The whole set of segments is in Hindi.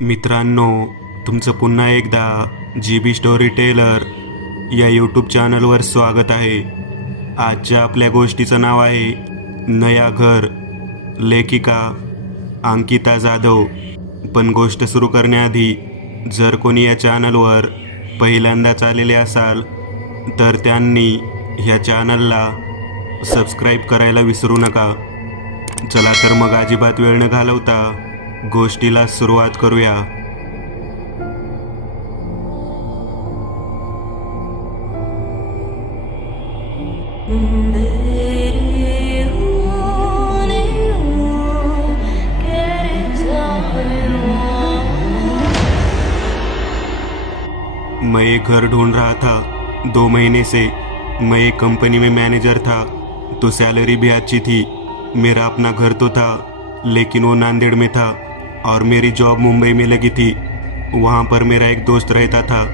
मित्रांनो, तुमचं पुन्हा एकदा GB स्टोरी टेलर या यूट्यूब चॅनलवर स्वागत आहे. आजच्या आपल्या गोष्टीचं नाव आहे नया घर. लेखिका अंकिता जाधव. पण गोष्ट सुरू करण्याआधी जर कोणी या चॅनलवर पहिल्यांदाच आलेले असाल तर त्यांनी ह्या चॅनलला सबस्क्राईब करायला विसरू नका. चला तर मग अजिबात वेळ न घालवता गोष्टीला सुरुवात करूया. मैं एक घर ढूंढ रहा था 2 महीने से. मैं एक कंपनी में मैनेजर था तो सैलरी भी अच्छी थी. मेरा अपना घर तो था लेकिन वो नांदेड़ में था और मेरी जॉब मुंबई में लगी थी. वहाँ पर मेरा एक दोस्त रहता था.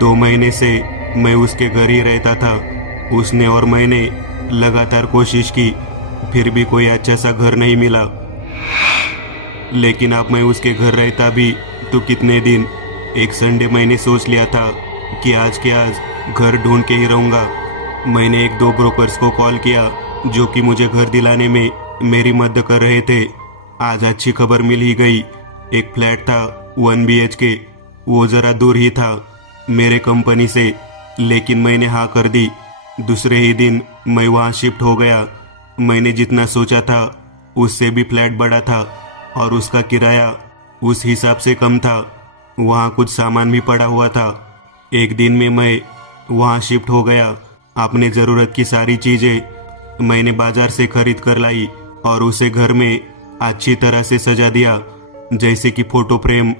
2 महीने से मैं उसके घर ही रहता था. उसने और मैंने लगातार कोशिश की, फिर भी कोई अच्छा सा घर नहीं मिला. लेकिन अब मैं उसके घर रहता भी तो कितने दिन. एक संडे मैंने सोच लिया था कि आज के आज घर ढूंढ के ही रहूँगा. मैंने 1-2 ब्रोकर्स को कॉल किया जो कि मुझे घर दिलाने में मेरी मदद कर रहे थे. आज अच्छी खबर मिल ही गई. एक फ्लैट था 1 BHK. वो ज़रा दूर ही था मेरे कंपनी से, लेकिन मैंने हाँ कर दी. दूसरे ही दिन मैं वहाँ शिफ्ट हो गया. मैंने जितना सोचा था उससे भी फ्लैट बड़ा था और उसका किराया उस हिसाब से कम था. वहाँ कुछ सामान भी पड़ा हुआ था. एक दिन में मैं वहाँ शिफ्ट हो गया. अपने ज़रूरत की सारी चीज़ें मैंने बाज़ार से खरीद कर लाई और उसे घर में अच्छी तरह से सजा दिया. जैसे कि फ़ोटो फ्रेम,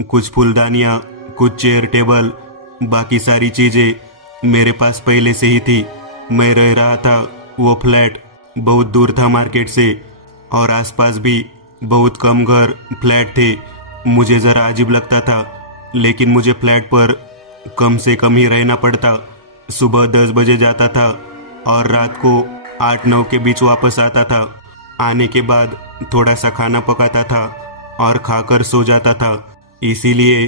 कुछ फूलदानियाँ, कुछ चेयर टेबल. बाकी सारी चीज़ें मेरे पास पहले से ही थी. मैं रह रहा था वो फ्लैट बहुत दूर था मार्केट से और आसपास भी बहुत कम घर फ्लैट थे. मुझे ज़रा अजीब लगता था, लेकिन मुझे फ्लैट पर कम से कम ही रहना पड़ता. सुबह 10 बजे जाता था और रात को 8-9 के बीच वापस आता था. आने के बाद थोड़ा सा खाना पकाता था और खाकर सो जाता था. इसीलिए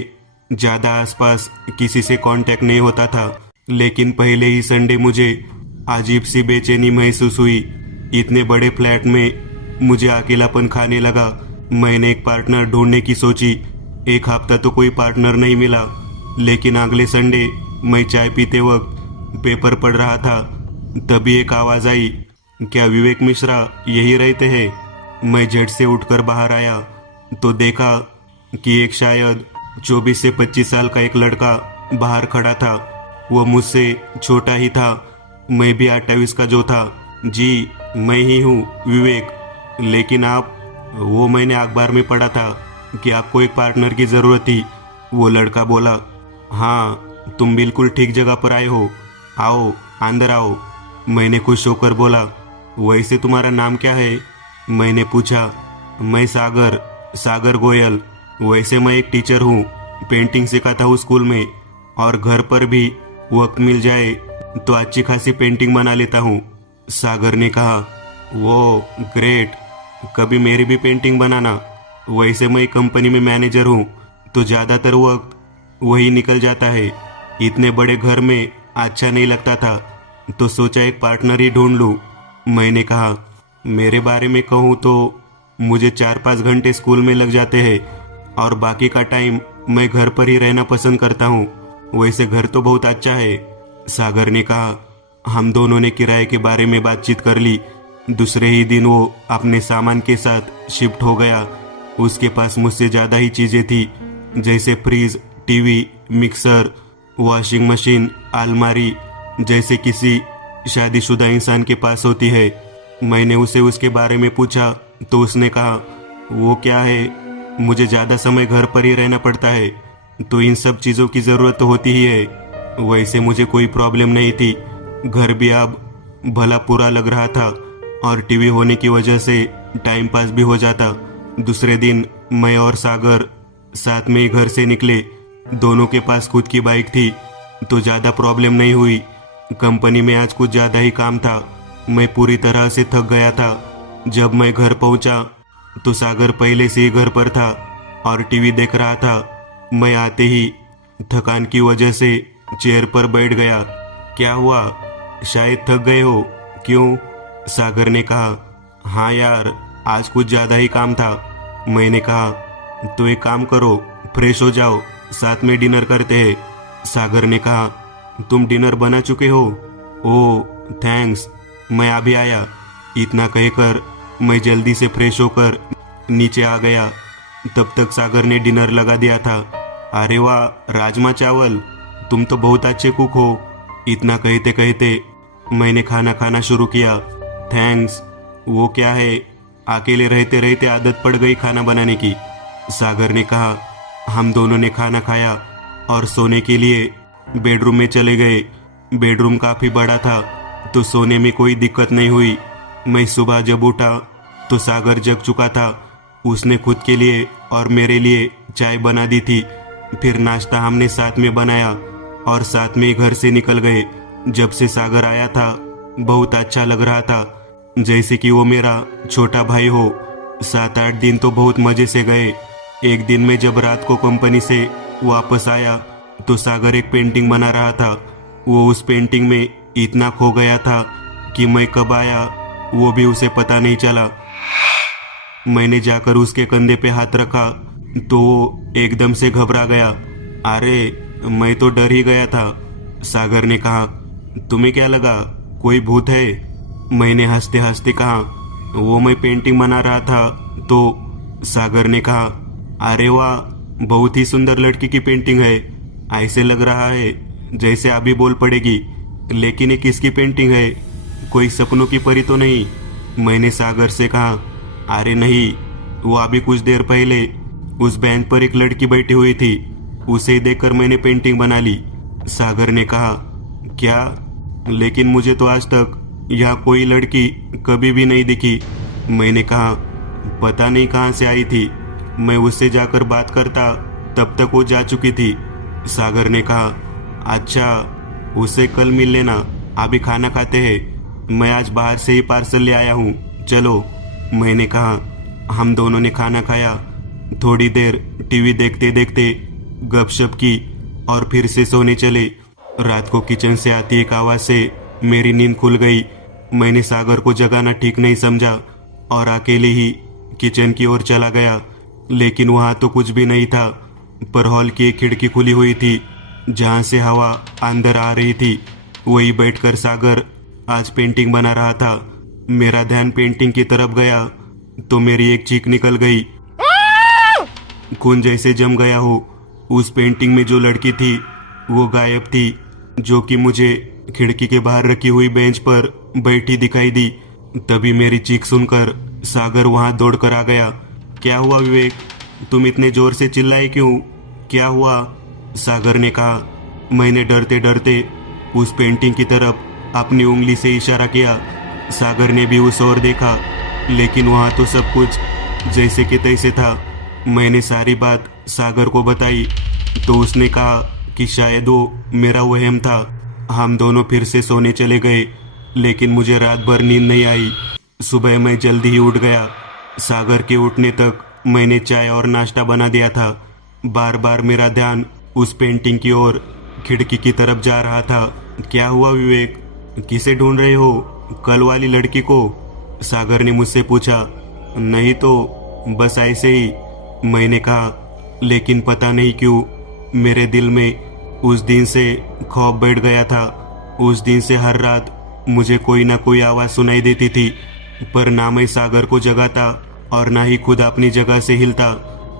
ज़्यादा आसपास किसी से कांटेक्ट नहीं होता था. लेकिन पहले ही संडे मुझे अजीब सी बेचैनी महसूस हुई. इतने बड़े फ्लैट में मुझे अकेलापन खाने लगा. मैंने एक पार्टनर ढूंढने की सोची. 1 हफ्ता तो कोई पार्टनर नहीं मिला. लेकिन अगले संडे मैं चाय पीते वक्त पेपर पढ़ रहा था. तभी एक आवाज़ आई, क्या विवेक मिश्रा यही रहते हैं? मैं झट से उठकर बाहर आया तो देखा कि एक शायद 24 से 25 साल का एक लड़का बाहर खड़ा था. वो मुझसे छोटा ही था. मैं भी 28 का जो था. जी, मैं ही हूँ विवेक. लेकिन आप? वो मैंने अखबार में पढ़ा था कि आपको एक पार्टनर की ज़रूरत थी. वो लड़का बोला, हाँ, तुम बिल्कुल ठीक जगह पर आए हो. आओ, अंदर आओ. मैंने खुश होकर बोला, वैसे तुम्हारा नाम क्या है? मैंने पूछा. मैं सागर गोयल. वैसे मैं एक टीचर हूँ. पेंटिंग सिखाता हूँ स्कूल में और घर पर भी वक्त मिल जाए तो अच्छी खासी पेंटिंग बना लेता हूँ. सागर ने कहा, वो ग्रेट. कभी मेरी भी पेंटिंग बनाना. वैसे मैं कंपनी में मैनेजर हूँ तो ज़्यादातर वक्त वही निकल जाता है. इतने बड़े घर में अच्छा नहीं लगता था तो सोचा एक पार्टनर ही ढूंढ लूँ. मैंने कहा, मेरे बारे में कहूँ तो मुझे 4-5 घंटे स्कूल में लग जाते हैं और बाकी का टाइम मैं घर पर ही रहना पसंद करता हूँ. वैसे घर तो बहुत अच्छा है. सागर ने कहा. हम दोनों ने किराए के बारे में बातचीत कर ली. दूसरे ही दिन वो अपने सामान के साथ शिफ्ट हो गया. उसके पास मुझसे ज़्यादा ही चीज़ें थी, जैसे fridge, TV, mixer, washing machine, अलमारी, जैसे किसी शादीशुदा इंसान के पास होती है. मैंने उसे उसके बारे में पूछा तो उसने कहा, वो क्या है, मुझे ज़्यादा समय घर पर ही रहना पड़ता है तो इन सब चीज़ों की ज़रूरत तो होती ही है. वैसे मुझे कोई प्रॉब्लम नहीं थी. घर भी अब भला पूरा लग रहा था और टीवी होने की वजह से टाइम पास भी हो जाता. दूसरे दिन मैं और सागर साथ में ही घर से निकले. दोनों के पास खुद की बाइक थी तो ज़्यादा प्रॉब्लम नहीं हुई. कंपनी में आज कुछ ज़्यादा ही काम था. मैं पूरी तरह से थक गया था. जब मैं घर पहुंचा तो सागर पहले से ही घर पर था और टीवी देख रहा था। मैं आते ही थकान की वजह से चेयर पर बैठ गया। क्या हुआ, शायद थक गए हो? क्यों? सागर ने कहा। हाँ यार, आज कुछ ज़्यादा ही काम था। मैंने कहा, तो एक काम करो, फ्रेश हो जाओ, साथ में डिनर करते हैं। सागर ने कहा, तुम डिनर बना चुके हो? ओह थैंक्स, मैं अभी आया। इतना कहकर मैं जल्दी से फ्रेश होकर नीचे आ गया। तब तक सागर ने डिनर लगा दिया था। अरे वाह, राजमा चावल, तुम तो बहुत अच्छे कुक हो। इतना कहते कहते मैंने खाना खाना शुरू किया। थैंक्स। वो क्या है, अकेले रहते रहते आदत पड़ गई खाना बनाने की, सागर ने कहा। हम दोनों ने खाना खाया और सोने के लिए बेडरूम में चले गए। बेडरूम काफ़ी बड़ा था तो सोने में कोई दिक्कत नहीं हुई। मैं सुबह जब उठा तो सागर जग चुका था। उसने खुद के लिए और मेरे लिए चाय बना दी थी। फिर नाश्ता हमने साथ में बनाया और साथ में घर से निकल गए। जब से सागर आया था बहुत अच्छा लग रहा था, जैसे कि वो मेरा छोटा भाई हो। 7-8 दिन तो बहुत मज़े से गए। एक दिन में जब रात को कंपनी से वापस आया तो सागर एक पेंटिंग बना रहा था। वो उस पेंटिंग में इतना खो गया था कि मैं कब आया वो भी उसे पता नहीं चला। मैंने जाकर उसके कंधे पे हाथ रखा तो वो एकदम से घबरा गया। अरे, मैं तो डर ही गया था। सागर ने कहा, तुम्हें क्या लगा, कोई भूत है? मैंने हंसते हंसते कहा, वो मैं पेंटिंग बना रहा था तो। सागर ने कहा, अरे वाह, बहुत ही सुंदर लड़की की पेंटिंग है। ऐसे लग रहा है जैसे अभी बोल पड़ेगी। लेकिन ये किसकी पेंटिंग है? कोई सपनों की परी तो नहीं? मैंने सागर से कहा। अरे नहीं, वो अभी कुछ देर पहले उस बेंच पर एक लड़की बैठी हुई थी, उसे देखकर मैंने पेंटिंग बना ली, सागर ने कहा। क्या? लेकिन मुझे तो आज तक यहाँ कोई लड़की कभी भी नहीं दिखी, मैंने कहा। पता नहीं कहाँ से आई थी, मैं उससे जाकर बात करता तब तक वो जा चुकी थी, सागर ने कहा। अच्छा, उसे कल मिल लेना, अभी खाना खाते हैं। मैं आज बाहर से ही पार्सल ले आया हूँ, चलो, मैंने कहा। हम दोनों ने खाना खाया। थोड़ी देर टीवी देखते देखते गपशप की और फिर से सोने चले। रात को किचन से आती एक आवाज़ से मेरी नींद खुल गई। मैंने सागर को जगाना ठीक नहीं समझा और अकेले ही किचन की ओर चला गया। लेकिन वहाँ तो कुछ भी नहीं था, पर हॉल की एक खिड़की खुली हुई थी जहाँ से हवा अंदर आ रही थी। वही बैठकर सागर आज पेंटिंग बना रहा था। मेरा ध्यान पेंटिंग की तरफ गया तो मेरी एक चीख निकल गई। खून जैसे जम गया हो। उस पेंटिंग में जो लड़की थी वो गायब थी, जो कि मुझे खिड़की के बाहर रखी हुई बेंच पर बैठी दिखाई दी। तभी मेरी चीख सुनकर सागर वहां दौड़कर आ गया। क्या हुआ विवेक, तुम इतने जोर से चिल्लाए क्यों? क्या हुआ? सागर ने कहा। मैंने डरते डरते उस पेंटिंग की तरफ अपनी उंगली से इशारा किया। सागर ने भी उस ओर देखा, लेकिन वहाँ तो सब कुछ जैसे कि तैसे था। मैंने सारी बात सागर को बताई तो उसने कहा कि शायद वो मेरा वहम था। हम दोनों फिर से सोने चले गए, लेकिन मुझे रात भर नींद नहीं आई। सुबह मैं जल्दी ही उठ गया। सागर के उठने तक मैंने चाय और नाश्ता बना दिया था। बार बार मेरा ध्यान उस पेंटिंग की ओर, खिड़की की तरफ जा रहा था। क्या हुआ विवेक, किसे ढूंढ रहे हो? कल वाली लड़की को? सागर ने मुझसे पूछा। नहीं तो बस ऐसे ही, मैंने कहा। लेकिन पता नहीं क्यों मेरे दिल में उस दिन से खौफ बैठ गया था। उस दिन से हर रात मुझे कोई ना कोई आवाज़ सुनाई देती थी, पर ना मैं सागर को जगाता और ना ही खुद अपनी जगह से हिलता।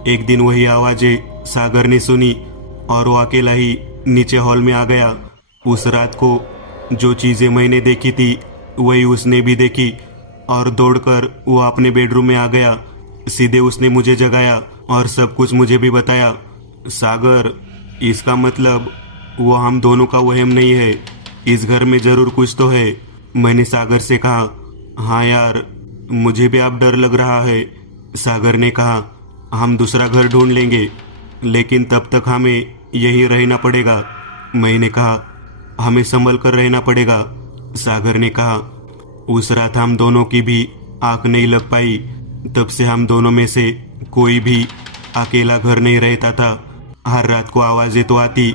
एक दिन वही आवाज़ें सागर ने सुनी और वो अकेला ही नीचे हॉल में आ गया। उस रात को जो चीज़ें मैंने देखी थी वही उसने भी देखी और दौड़कर वो अपने बेडरूम में आ गया। सीधे उसने मुझे जगाया और सब कुछ मुझे भी बताया। सागर, इसका मतलब वो हम दोनों का वहम नहीं है, इस घर में ज़रूर कुछ तो है, मैंने सागर से कहा। हाँ यार, मुझे भी अब डर लग रहा है, सागर ने कहा। हम दूसरा घर ढूंढ लेंगे, लेकिन तब तक हमें यहीं रहना पड़ेगा, मैंने कहा। हमें संभल कर रहना पड़ेगा, सागर ने कहा। उस रात हम दोनों की भी आंख नहीं लग पाई। तब से हम दोनों में से कोई भी अकेला घर नहीं रहता था। हर रात को आवाज़ें तो आती,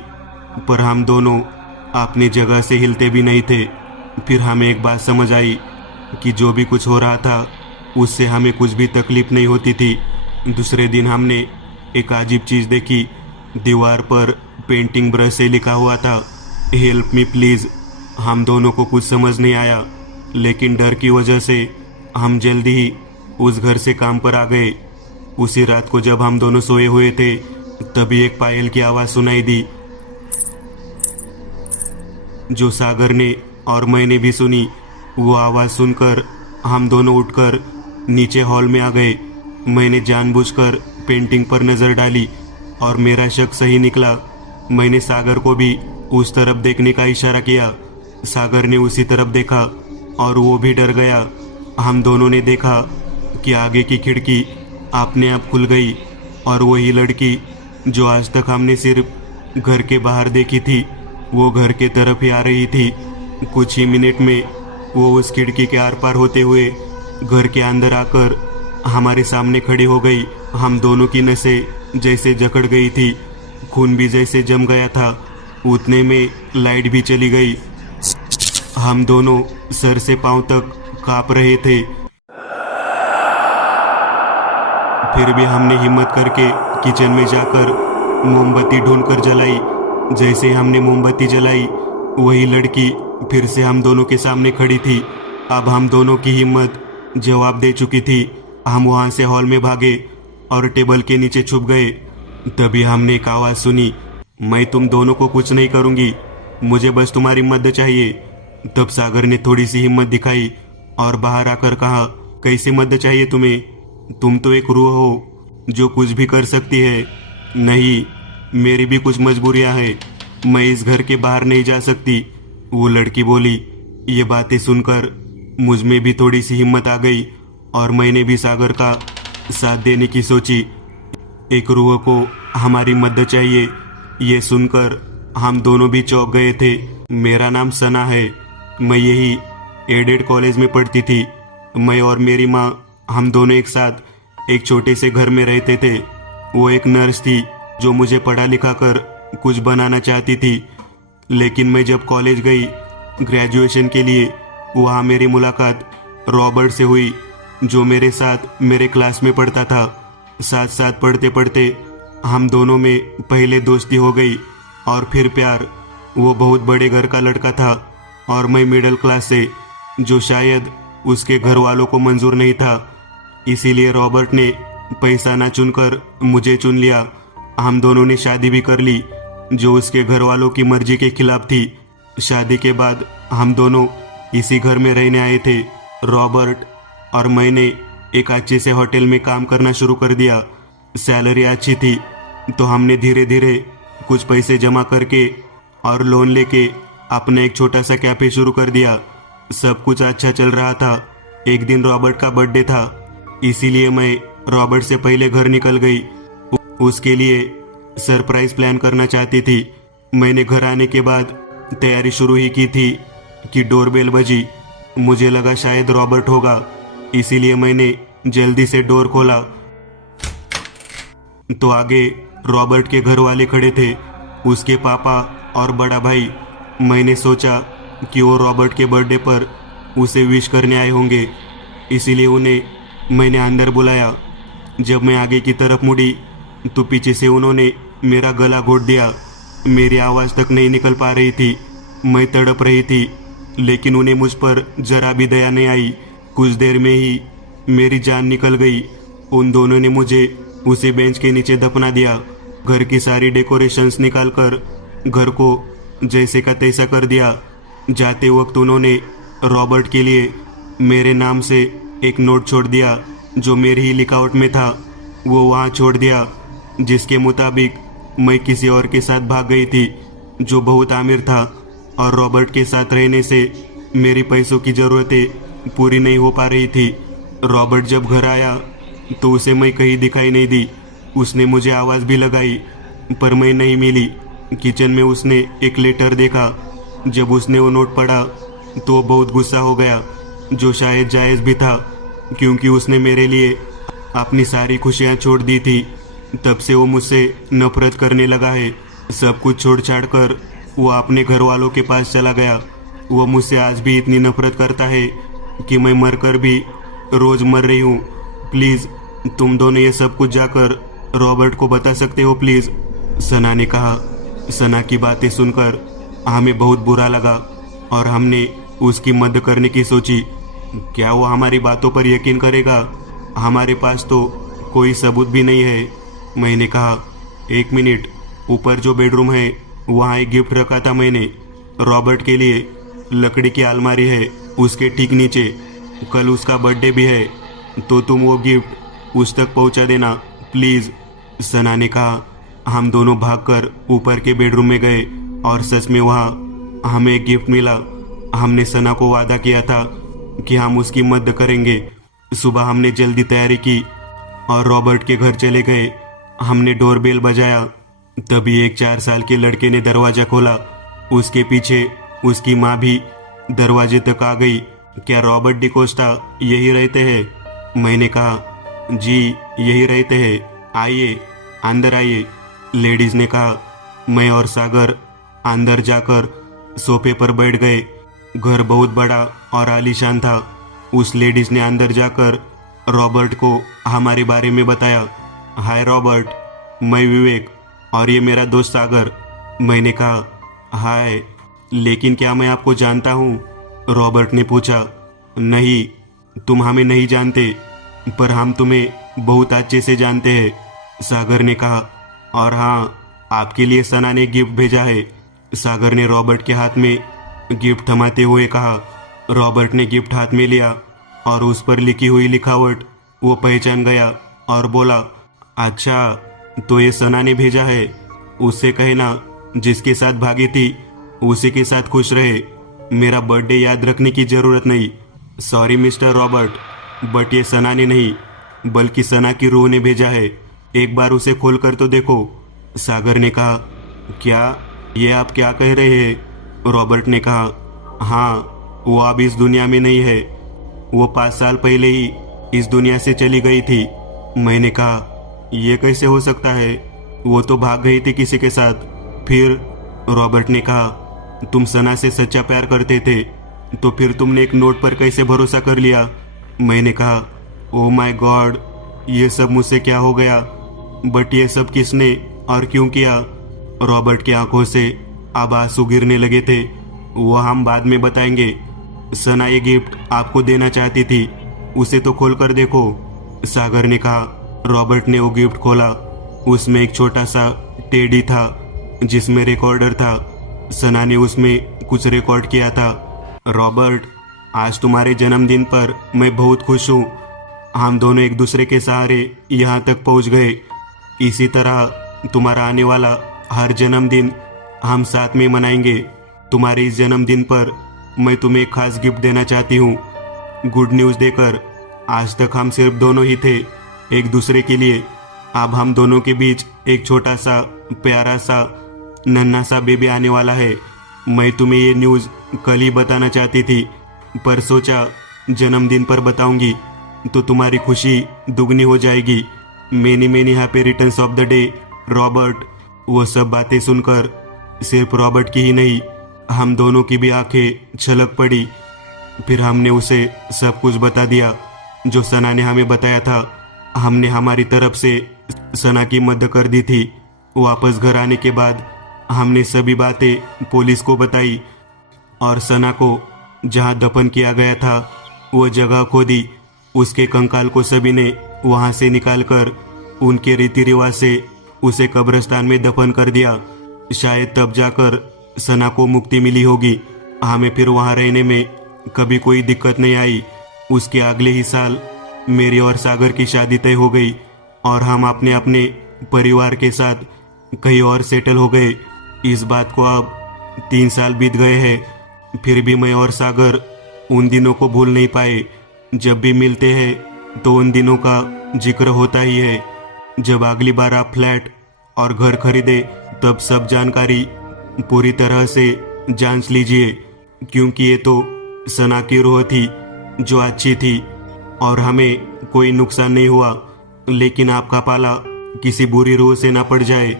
पर हम दोनों अपनी जगह से हिलते भी नहीं थे। फिर हमें एक बात समझ आई कि जो भी कुछ हो रहा था उससे हमें कुछ भी तकलीफ नहीं होती थी। दूसरे दिन हमने एक अजीब चीज़ देखी। दीवार पर पेंटिंग ब्रश से लिखा हुआ था, हेल्प मी प्लीज़। हम दोनों को कुछ समझ नहीं आया, लेकिन डर की वजह से हम जल्दी ही उस घर से काम पर आ गए। उसी रात को जब हम दोनों सोए हुए थे, तभी एक पायल की आवाज़ सुनाई दी, जो सागर ने और मैंने भी सुनी। वो आवाज़ सुनकर हम दोनों उठकर नीचे हॉल में आ गए। मैंने जानबूझकर पेंटिंग पर नज़र डाली और मेरा शक सही निकला। मैंने सागर को भी उस तरफ देखने का इशारा किया। सागर ने उसी तरफ देखा और वो भी डर गया। हम दोनों ने देखा कि आगे की खिड़की अपने आप खुल गई और वही लड़की जो आज तक हमने सिर्फ घर के बाहर देखी थी, वो घर के तरफ ही आ रही थी। कुछ ही मिनट में वो उस खिड़की के आर पार होते हुए घर के अंदर आकर हमारे सामने खड़ी हो गई। हम दोनों की नसें जैसे जकड़ गई थी, खून भी जैसे जम गया था। उतने में लाइट भी चली गई। हम दोनों सर से पांव तक कांप रहे थे। फिर भी हमने हिम्मत करके किचन में जाकर मोमबत्ती ढूंढकर जलाई। जैसे हमने मोमबत्ती जलाई, वही लड़की फिर से हम दोनों के सामने खड़ी थी। अब हम दोनों की हिम्मत जवाब दे चुकी थी। हम वहां से हॉल में भागे और टेबल के नीचे छुप गए। तभी हमने एक आवाज़ सुनी, मैं तुम दोनों को कुछ नहीं करूंगी, मुझे बस तुम्हारी मदद चाहिए। तब सागर ने थोड़ी सी हिम्मत दिखाई और बाहर आकर कहा, कैसे मदद चाहिए तुम्हें? तुम तो एक रूह हो जो कुछ भी कर सकती है। नहीं, मेरी भी कुछ मजबूरियां हैं, मैं इस घर के बाहर नहीं जा सकती, वो लड़की बोली। ये बातें सुनकर मुझ में भी थोड़ी सी हिम्मत आ गई और मैंने भी सागर का साथ देने की सोची। एक रूह को हमारी मदद चाहिए, ये सुनकर हम दोनों भी चौंक गए थे। मेरा नाम सना है, मैं यही एडेड कॉलेज में पढ़ती थी। मैं और मेरी माँ, हम दोनों एक साथ एक छोटे से घर में रहते थे। वो एक नर्स थी जो मुझे पढ़ा लिखा कर कुछ बनाना चाहती थी। लेकिन मैं जब कॉलेज गई ग्रेजुएशन के लिए, वहाँ मेरी मुलाकात रॉबर्ट से हुई, जो मेरे साथ मेरे क्लास में पढ़ता था। साथ साथ पढ़ते पढ़ते हम दोनों में पहले दोस्ती हो गई और फिर प्यार। वो बहुत बड़े घर का लड़का था और मैं मिडिल क्लास से, जो शायद उसके घर वालों को मंजूर नहीं था। इसीलिए रॉबर्ट ने पैसा ना चुनकर मुझे चुन लिया। हम दोनों ने शादी भी कर ली, जो उसके घर वालों की मर्जी के खिलाफ थी। शादी के बाद हम दोनों इसी घर में रहने आए थे। रॉबर्ट और मैंने एक अच्छे से होटल में काम करना शुरू कर दिया। सैलरी अच्छी थी, तो हमने धीरे धीरे कुछ पैसे जमा करके और लोन लेके अपना एक छोटा सा कैफे शुरू कर दिया। सब कुछ अच्छा चल रहा था। एक दिन रॉबर्ट का बर्थडे था, इसीलिए मैं रॉबर्ट से पहले घर निकल गई। उसके लिए सरप्राइज प्लान करना चाहती थी। मैंने घर आने के बाद तैयारी शुरू ही की थी कि डोरबेल बजी। मुझे लगा शायद रॉबर्ट होगा, इसीलिए मैंने जल्दी से डोर खोला तो आगे रॉबर्ट के घर वाले खड़े थे, उसके पापा और बड़ा भाई। मैंने सोचा कि वो रॉबर्ट के बर्थडे पर उसे विश करने आए होंगे, इसीलिए उन्हें मैंने अंदर बुलाया। जब मैं आगे की तरफ मुड़ी तो पीछे से उन्होंने मेरा गला घोट दिया। मेरी आवाज़ तक नहीं निकल पा रही थी, मैं तड़प रही थी, लेकिन उन्हें मुझ पर जरा भी दया नहीं आई। कुछ देर में ही मेरी जान निकल गई। उन दोनों ने मुझे उसी बेंच के नीचे दफना दिया। घर की सारी डेकोरेशंस निकालकर घर को जैसे का तैसा कर दिया। जाते वक्त उन्होंने रॉबर्ट के लिए मेरे नाम से एक नोट छोड़ दिया, जो मेरी ही लिखावट में था। वो वहाँ छोड़ दिया, जिसके मुताबिक मैं किसी और के साथ भाग गई थी, जो बहुत आमिर था, और रॉबर्ट के साथ रहने से मेरी पैसों की ज़रूरतें पूरी नहीं हो पा रही थी। रॉबर्ट जब घर आया तो उसे मैं कहीं दिखाई नहीं दी। उसने मुझे आवाज़ भी लगाई, पर मैं नहीं मिली। किचन में उसने एक लेटर देखा। जब उसने वो नोट पढ़ा तो वो बहुत गुस्सा हो गया, जो शायद जायज़ भी था, क्योंकि उसने मेरे लिए अपनी सारी खुशियाँ छोड़ दी थी। तब से वो मुझसे नफरत करने लगा है। सब कुछ छोड़ छाड़ कर वो अपने घर वालों के पास चला गया। वो मुझसे आज भी इतनी नफरत करता है कि मैं मरकर भी रोज मर रही हूँ। प्लीज तुम दोनों ये सब कुछ जाकर रॉबर्ट को बता सकते हो प्लीज, सना ने कहा। सना की बातें सुनकर हमें बहुत बुरा लगा और हमने उसकी मदद करने की सोची। क्या वो हमारी बातों पर यकीन करेगा? हमारे पास तो कोई सबूत भी नहीं है। मैंने कहा, एक मिनट, ऊपर जो बेडरूम है वहाँ एक गिफ्ट रखा था मैंने रॉबर्ट के लिए। लकड़ी की अलमारी है उसके ठीक नीचे। कल उसका बर्थडे भी है, तो तुम वो गिफ्ट उस तक पहुँचा देना प्लीज़, सना ने कहा। हम दोनों भागकर ऊपर के बेडरूम में गए और सच में वहाँ हमें एक गिफ्ट मिला। हमने सना को वादा किया था कि हम उसकी मदद करेंगे। सुबह हमने जल्दी तैयारी की और रॉबर्ट के घर चले गए। हमने डोरबेल बजाया, तभी एक 4 साल के लड़के ने दरवाजा खोला। उसके पीछे उसकी माँ भी दरवाजे तक आ गई। क्या रॉबर्ट डिकोस्टा यही रहते हैं? मैंने कहा, जी यही रहते हैं, आइए अंदर आइए, लेडीज ने कहा। मैं और सागर अंदर जाकर सोफे पर बैठ गए। घर बहुत बड़ा और आलीशान था। उस लेडीज ने अंदर जाकर रॉबर्ट को हमारे बारे में बताया। हाय रॉबर्ट, मैं विवेक और ये मेरा दोस्त सागर। मैंने कहा, हाय, लेकिन क्या मैं आपको जानता हूँ? रॉबर्ट ने पूछा। नहीं, तुम हमें नहीं जानते, पर हम तुम्हें बहुत अच्छे से जानते हैं, सागर ने कहा। और हाँ, आपके लिए सना ने गिफ्ट भेजा है, सागर ने रॉबर्ट के हाथ में गिफ्ट थमाते हुए कहा। रॉबर्ट ने गिफ्ट हाथ में लिया और उस पर लिखी हुई लिखावट वो पहचान गया और बोला, अच्छा, तो ये सना ने भेजा है। उससे कहना जिसके साथ भागी थी उसी के साथ खुश रहे। मेरा बर्थडे याद रखने की जरूरत नहीं। सॉरी मिस्टर रॉबर्ट, बट ये सना ने नहीं बल्कि सना की रूह ने भेजा है। एक बार उसे खोल कर तो देखो, सागर ने कहा। क्या? ये आप क्या कह रहे हैं? रॉबर्ट ने कहा। हाँ, वो अब इस दुनिया में नहीं है। वो 5 साल पहले ही इस दुनिया से चली गई थी। मैंने कहा, ये कैसे हो सकता है? वो तो भाग गई थी किसी के साथ। फिर? रॉबर्ट ने कहा, तुम सना से सच्चा प्यार करते थे, तो फिर तुमने एक नोट पर कैसे भरोसा कर लिया? मैंने कहा, ओ माय गॉड, ये सब मुझसे क्या हो गया? बट ये सब किसने और क्यों किया? रॉबर्ट की आंखों से अब आंसू गिरने लगे थे। वो हम बाद में बताएंगे। सना ये गिफ्ट आपको देना चाहती थी, उसे तो खोल कर देखो, सागर ने कहा। रॉबर्ट ने वो गिफ्ट खोला। उसमें एक छोटा सा टेडी था जिसमें रिकॉर्डर था। सना ने उसमें कुछ रिकॉर्ड किया था। रॉबर्ट, आज तुम्हारे जन्मदिन पर मैं बहुत खुश हूँ। हम दोनों एक दूसरे के सहारे यहाँ तक पहुँच गए। इसी तरह तुम्हारा आने वाला हर जन्मदिन हम साथ में मनाएंगे। तुम्हारे इस जन्मदिन पर मैं तुम्हें एक खास गिफ्ट देना चाहती हूँ। गुड न्यूज़ देकर, आज तक हम सिर्फ दोनों ही थे एक दूसरे के लिए। अब हम दोनों के बीच एक छोटा सा प्यारा सा नन्हा सा बेबी आने वाला है। मैं तुम्हें ये न्यूज़ कल ही बताना चाहती थी, पर सोचा जन्मदिन पर बताऊंगी तो तुम्हारी खुशी दुगनी हो जाएगी। Many many happy returns of the day Robert. वो सब बातें सुनकर सिर्फ रॉबर्ट की ही नहीं, हम दोनों की भी आंखें छलक पड़ी। फिर हमने उसे सब कुछ बता दिया जो सना ने हमें बताया था। हमने हमारी तरफ से सना की मदद कर दी थी। वापस घर आने के बाद हमने सभी बातें पुलिस को बताई और सना को जहां दफन किया गया था वो जगह खोदी। उसके कंकाल को सभी ने वहां से निकालकर उनके रीति रिवाज से उसे कब्रिस्तान में दफन कर दिया। शायद तब जाकर सना को मुक्ति मिली होगी। हमें फिर वहां रहने में कभी कोई दिक्कत नहीं आई। उसके अगले ही साल मेरी और सागर की शादी तय हो गई और हम अपने अपने परिवार के साथ कहीं और सेटल हो गए। इस बात को अब 3 साल बीत गए हैं, फिर भी मैं और सागर उन दिनों को भूल नहीं पाए। जब भी मिलते हैं तो उन दिनों का जिक्र होता ही है। जब अगली बार आप फ्लैट और घर खरीदे तब सब जानकारी पूरी तरह से जांच लीजिए, क्योंकि ये तो सना की रूह थी जो अच्छी थी और हमें कोई नुकसान नहीं हुआ, लेकिन आपका पाला किसी बुरी रूह से ना पड़ जाए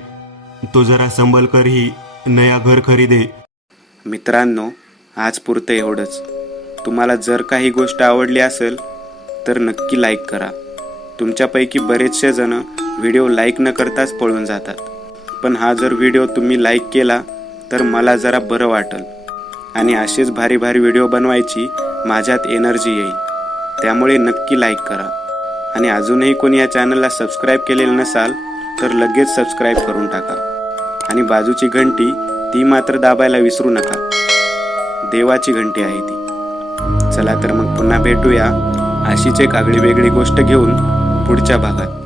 तो जरा संभल कर ही नया घर खरीदे. मित्रांनो, आज पुरतं एवढंच. तुम्हाला जर काही गोष्ट आवडली असेल तर नक्की लाईक करा. तुमच्यापैकी बरेचसे जण व्हिडिओ लाईक न करताच पळून जातात, पण हा जर व्हिडिओ तुम्ही लाईक केला तर मला जरा बरं वाटेल आणि असेच भारी भारी व्हिडिओ बनवायची माझ्यात एनर्जी येईल. त्यामुळे नक्की लाईक करा आणि अजूनही कोणी या चॅनलला सबस्क्राईब केलेलं नसाल तर लगेच सबस्क्राईब करून टाका आणि बाजूची घंटी ती मात्र दाबायला विसरू नका. देवाची घंटी आहे ती. चला तर मग पुन्हा भेटूया अशीच एक आगळी वेगळी गोष्ट घेऊन पुढच्या भागात.